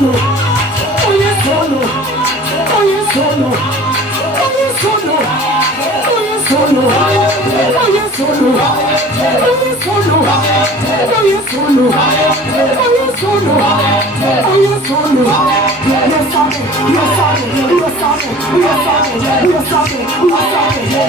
solo, oye solo, oye solo, oye solo, oye solo, oye solo, oye solo, oye solo, oye solo, oye solo. Lo sabe, lo sabe, lo sabe, lo sabe, lo sabe, lo sabe.